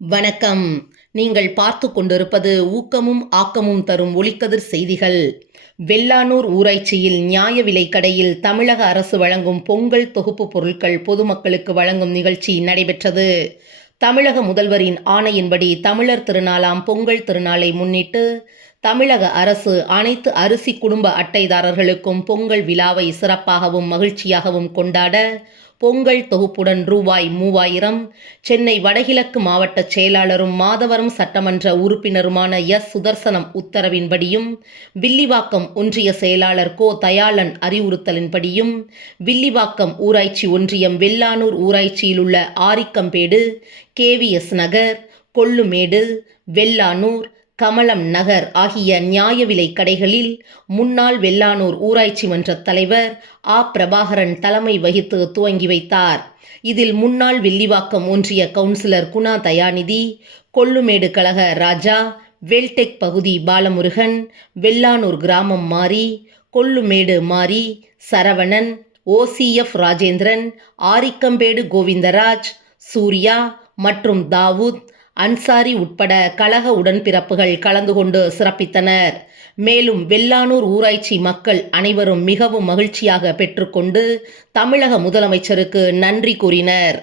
வணக்கம். நீங்கள் பார்த்து கொண்டிருப்பது ஊக்கமும் ஆக்கமும் தரும் ஒளிக்கதிர் செய்திகள். வெள்ளானூர் ஊராட்சியில் நியாய விலைக் கடையில் தமிழக அரசு வழங்கும் பொங்கல் தொகுப்பு பொருட்கள் பொதுமக்களுக்கு வழங்கும் நிகழ்ச்சி நடைபெற்றது. தமிழக முதல்வரின் ஆணையின்படி தமிழர் திருநாளாம் பொங்கல் திருநாளை முன்னிட்டு தமிழக அரசு அனைத்து அரிசி குடும்ப அட்டைதாரர்களுக்கும் பொங்கல் விழாவை சிறப்பாகவும் மகிழ்ச்சியாகவும் கொண்டாட பொங்கல் தொகுப்புடன் ரூபாய் மூவாயிரம். சென்னை வடகிழக்கு மாவட்ட செயலாளரும் மாதவரம் சட்டமன்ற உறுப்பினருமான எஸ். சுதர்சனம் உத்தரவின்படியும் வில்லிவாக்கம் ஒன்றிய செயலாளர் கோ. தயாளன் அறிவுறுத்தலின்படியும் வில்லிவாக்கம் ஊராட்சி ஒன்றியம் வெள்ளானூர் ஊராட்சியில் உள்ள ஆரிக்கம்பேடு கேவிஎஸ் நகர் கொள்ளுமேடு வெள்ளானூர் கமலம் நகர் ஆகிய நியாய விலை கடைகளில் முன்னாள் வெள்ளானூர் ஊராட்சி மன்ற தலைவர் ஆ. பிரபாகரன் தலைமை வகித்து துவங்கி வைத்தார். இதில் முன்னாள் வில்லிவாக்கம் ஒன்றிய கவுன்சிலர் குணா தயாநிதி கொள்ளுமேடு கழக ராஜா வெல்டெக் பகுதி பாலமுருகன் வெள்ளானூர் கிராமம் மாறி கொள்ளுமேடு மாறி சரவணன் ஓசிஎஃப் ராஜேந்திரன் ஆரிக்கம்பேடு கோவிந்தராஜ் சூர்யா மற்றும் தாவூத் அன்சாரி உட்பட கழக உடன்பிறப்புகள் கலந்து கொண்டு சிறப்பித்தனர். மேலும் வெள்ளானூர் ஊராட்சி மக்கள் அனைவரும் மிகவும் மகிழ்ச்சியாக பெற்றுக்கொண்டு தமிழக முதலமைச்சருக்கு நன்றி கூறினர்.